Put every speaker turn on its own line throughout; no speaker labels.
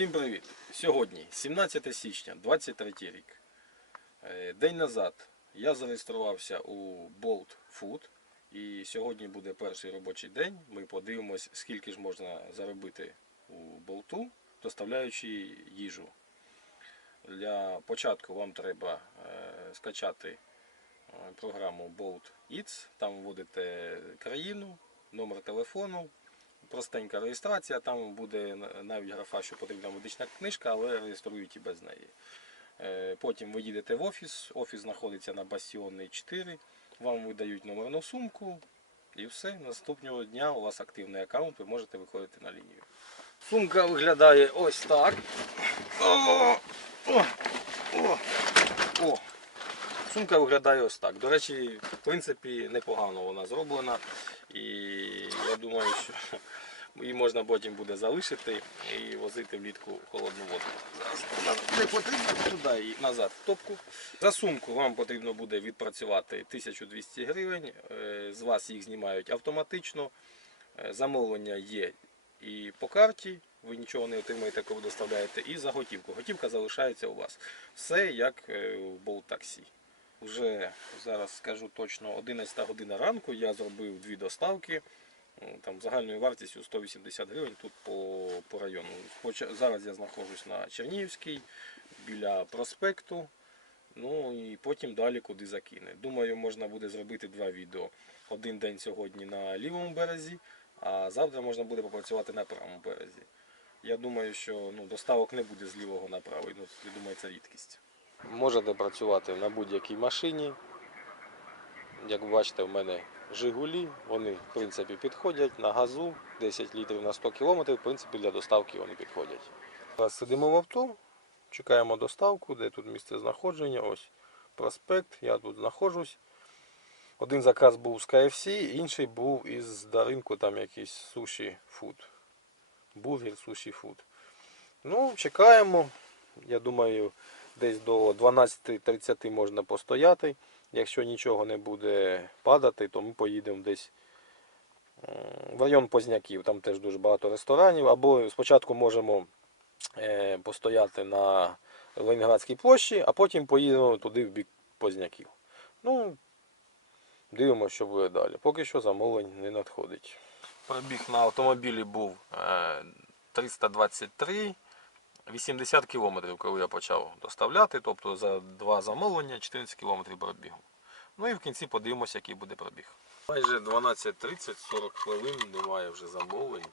Всім привіт! Сьогодні 17 січня 23 рік. Е, День назад я зареєструвався у Bolt Food. І сьогодні буде перший робочий день. Ми подивимось, скільки ж можна заробити у болту, доставляючи їжу. Для початку вам треба е, скачати е, програму Bolt Eats. Там вводите країну, номер телефону, простенька реєстрація. Там буде навіть графа, що потрібна медична книжка, але реєструють і без неї. Е, Потім ви їдете в офіс. Офіс знаходиться на Бастіонний 4. Вам видають номерну сумку. І все. Наступного дня у вас активний аккаунт, ви можете виходити на лінію. Сумка виглядає ось так. О, о, о, о. Сумка виглядає ось так. До речі, в принципі, непогано вона зроблена. І я думаю, що її можна потім буде залишити і возити влітку в холодну воду. Не потрібно туди і назад в топку. За сумку вам потрібно буде відпрацювати 1200 гривень. Е, З вас їх знімають автоматично. Е, Замовлення є і по карті. Ви нічого не отримаєте, коли доставляєте, і за готівку. Готівка залишається у вас. Все як е, в Болтаксі. Вже зараз скажу точно 11 година ранку. Я зробив дві доставки. Там загальною вартістю 180 гривень тут по, по району. Хоча зараз я знаходжусь на Чернігівській, біля проспекту. Ну і потім далі куди закине. Думаю, можна буде зробити два відео. Один день сьогодні на лівому березі, а завтра можна буде попрацювати на правому березі. Я думаю, що ну, доставок не буде з лівого на правий. Ну, я думаю, це рідкість. Можете працювати на будь-якій машині. Як бачите, в мене Жигулі, вони в принципі підходять на газу, 10 літрів на 100 км, в принципі для доставки вони підходять. Сидимо в авто, чекаємо доставку, де тут місце знаходження. Ось проспект, я тут знаходжусь. Один заказ був з KFC, інший був із Даринку, там якийсь суші фуд. Бургер, суші фуд. Ну, чекаємо. Я думаю, десь до 12.30 можна постояти. Якщо нічого не буде падати, то ми поїдемо десь в район Позняків. Там теж дуже багато ресторанів. Або спочатку можемо е, постояти на Ленінградській площі, а потім поїдемо туди в бік Позняків. Ну, дивимося, що буде далі. Поки що замовлень не надходить. Пробіг на автомобілі був е, 323. 80 кілометрів, коли я почав доставляти, тобто за два замовлення 14 кілометрів пробігу. Ну і в кінці подивимося, який буде пробіг. Майже 12.30, 40 хвилин, немає вже замовлень.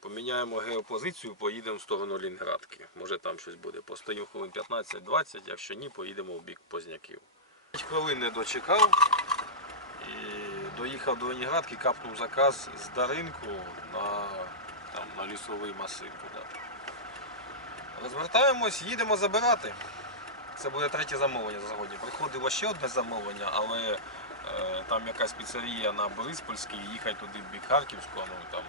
Поміняємо геопозицію, поїдемо в сторону Лінградки. Може там щось буде. Постоїмо хвилин 15-20, якщо ні, поїдемо в бік Позняків. 5 хвилин не дочекав і доїхав до Лінградки, капнув заказ з Даринку на, там, на лісовий масив туди. Розвертаємось, їдемо забирати. Це буде третє замовлення за сьогодні. Приходило ще одне замовлення, але е, там якась піцерія на Бориспольській, їхати туди в бік Харківського, ну там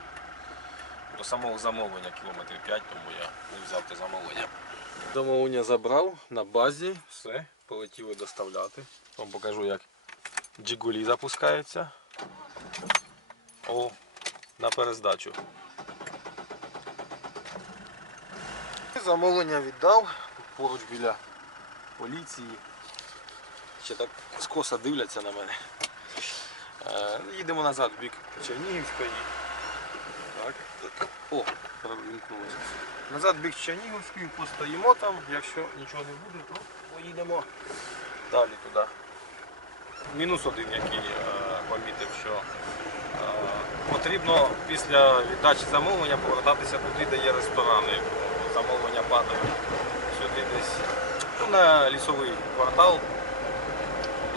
до самого замовлення кілометрів 5, тому я не взяв те замовлення. Замовлення забрав на базі, все, полетіли доставляти. Вам покажу, як джигулі запускаються. О, на перездачу. Замовлення віддав поруч біля поліції. Ще так скоса дивляться на мене. Е, Їдемо назад в бік Чернігівської. Так. О, перемкнулося. Назад в бік Чернігівської постоїмо там, якщо нічого не буде, то поїдемо далі туди. Мінус один, який е, помітив, що е, потрібно після віддачі замовлення повертатися туди, де є ресторани. Замовлення падають сюди десь ну, на лісовий квартал,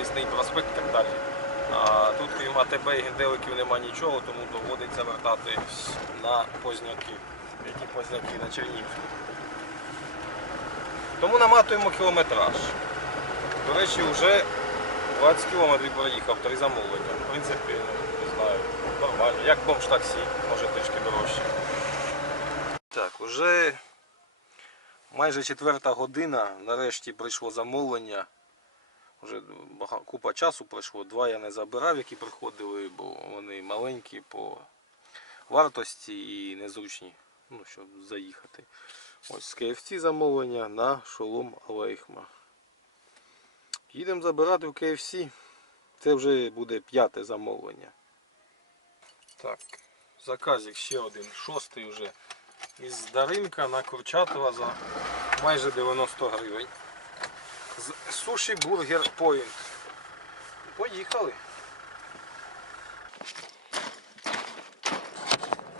лісний проспект і так далі. А тут крім АТБ і генделиків нема нічого, тому доводиться вертатись на позняки. Які позняки на Чернігівську. Тому наматуємо кілометраж. До речі, вже 20 кілометрів проїхав, три замовлення. В принципі, не знаю, нормально. Як бомж таксі, може трішки дорожче. Так, уже майже четверта година. Нарешті прийшло замовлення. Вже купа часу пройшло. Два я не забирав, які приходили, бо вони маленькі по вартості і незручні, ну, щоб заїхати. Ось з KFC замовлення на шолом Алейхма. Їдемо забирати в KFC. Це вже буде п'яте замовлення. Так, заказик ще один, шостий вже. Із Даринка на Курчатова за майже 90 гривень. З суші Бургер Point. Поїхали.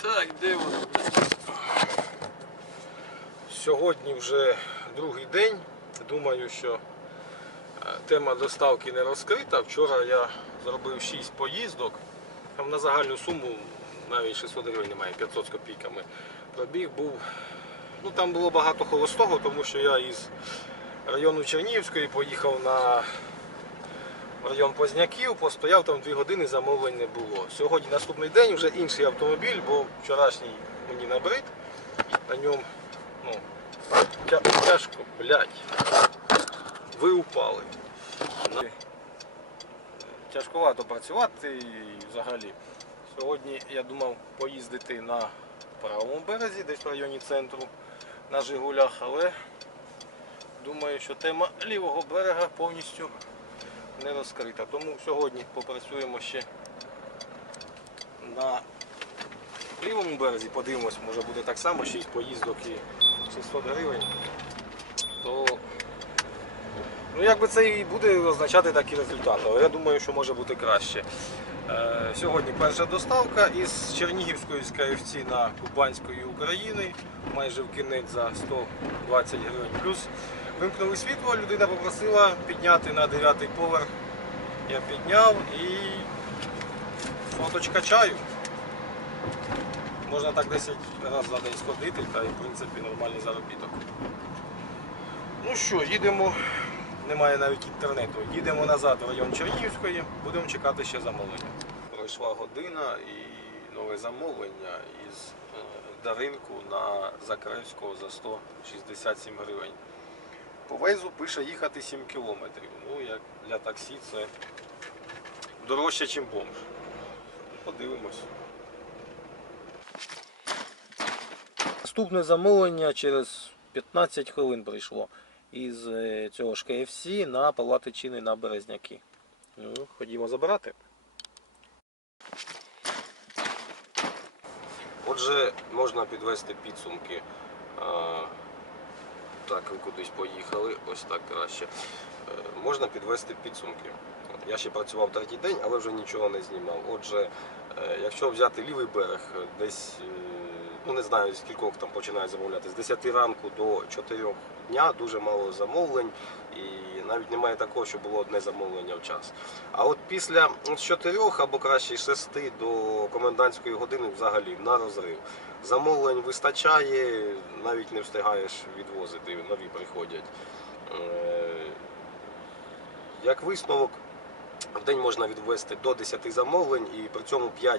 Так, де воно? Сьогодні вже другий день. Думаю, що е, тема доставки не розкрита. Вчора я зробив 6 поїздок. Там на загальну суму навіть 600 гривень немає, 500 з копійками. Пробіг був. Ну там було багато холостого, тому що я із району Чернігівської поїхав на район Позняків, постояв там 2 години, замовлень не було. Сьогодні наступний день вже інший автомобіль, бо вчорашній мені набрид. На ньому ну, тяжко, блядь. Ви упали. Тяжковато працювати взагалі. Сьогодні я думав поїздити на правому березі, десь в районі центру на Жигулях, але думаю, що тема лівого берега повністю не розкрита. Тому сьогодні попрацюємо ще на лівому березі, подивимось, може буде так само, 6 поїздок і 600 гривень. То ну, якби це і буде означати такі результати, але я думаю, що може бути краще. Е, Сьогодні перша доставка із Чернігівської КФЦ на Кубанської України, майже в кінець за 120 гривень. Плюс вимкнули світло, людина попросила підняти на 9 поверх. Я підняв і фоточка чаю. Можна так 10 разів за день сходити, та і в принципі нормальний заробіток. Ну що, їдемо, немає навіть інтернету. Їдемо назад в район Чернігівської, будемо чекати ще замовлення. Пройшла година і нове замовлення із е, Даринку на Закревського за 167 гривень. По везу пише їхати 7 кілометрів. Ну, як для таксі це дорожче, ніж бомж. Подивимось. Наступне замовлення через 15 хвилин прийшло із е, цього ж KFC на Павла Тичини на Березняки. Ну, ходімо забирати. Отже, можна підвести підсумки. Так, ви кудись поїхали, ось так краще. Е, Можна підвести підсумки. Я ще працював третій день, але вже нічого не знімав. Отже, е, якщо взяти лівий берег, десь, ну не знаю, з кількох там починають замовляти, з 10 ранку до 4 дня дуже мало замовлень. І навіть немає такого, що було одне замовлення в час. А от після з 4 або краще з 6 до комендантської години взагалі на розрив. Замовлень вистачає, навіть не встигаєш відвозити, нові приходять. Е, Як висновок, в день можна відвести до 10 замовлень і при цьому 5-6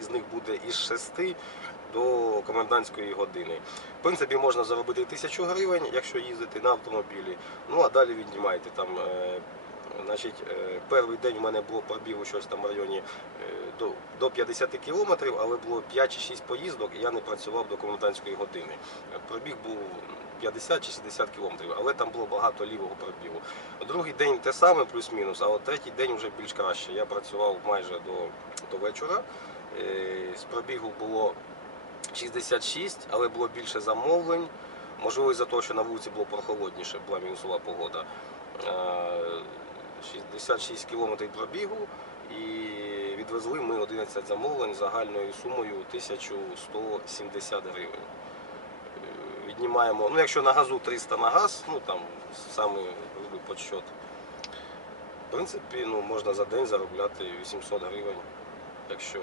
із них буде із 6 до комендантської години. В принципі, можна заробити 1000 гривень, якщо їздити на автомобілі. Ну а далі віднімайте там. е, Значить, е, перший день у мене було пробігу щось там в районі е, до, до 50 кілометрів, але було 5 чи 6 поїздок, і я не працював до комендантської години. Пробіг був 50 чи 60 кілометрів, але там було багато лівого пробігу. Другий день те саме, плюс-мінус, а от третій день вже більш краще. Я працював майже до, до вечора. Е, З пробігу було 66, але було більше замовлень. Можливо, із-за того, що на вулиці було прохолодніше, була мінусова погода. Е, 66 кілометрів пробігу і відвезли ми 11 замовлень загальною сумою 1170 гривень. Віднімаємо, ну якщо на газу 300 на газ, ну там саме грубий подсчет. В принципі, ну, можна за день заробляти 800 гривень, якщо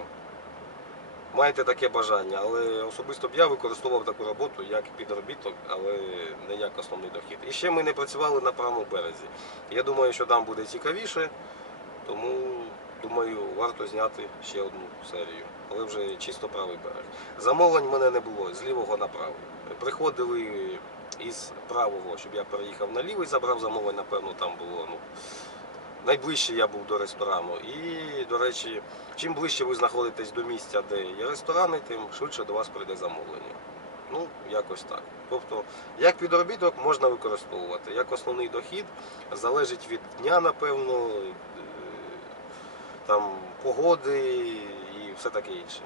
маєте таке бажання. Але особисто б я використовував таку роботу як підробіток, але не як основний дохід. І ще ми не працювали на правому березі. Я думаю, що там буде цікавіше, тому думаю, варто зняти ще одну серію. Але вже чисто правий берег. Замовлень мене не було з лівого на правий. Приходили із правого, щоб я переїхав на лівий, забрав замовлень, напевно, там було. Ну, найближче я був до ресторану. І, до речі, чим ближче ви знаходитесь до місця, де є ресторани, тим швидше до вас прийде замовлення. Ну, якось так. Тобто, як підробіток можна використовувати. Як основний дохід залежить від дня, напевно, там, погоди і все таке інше.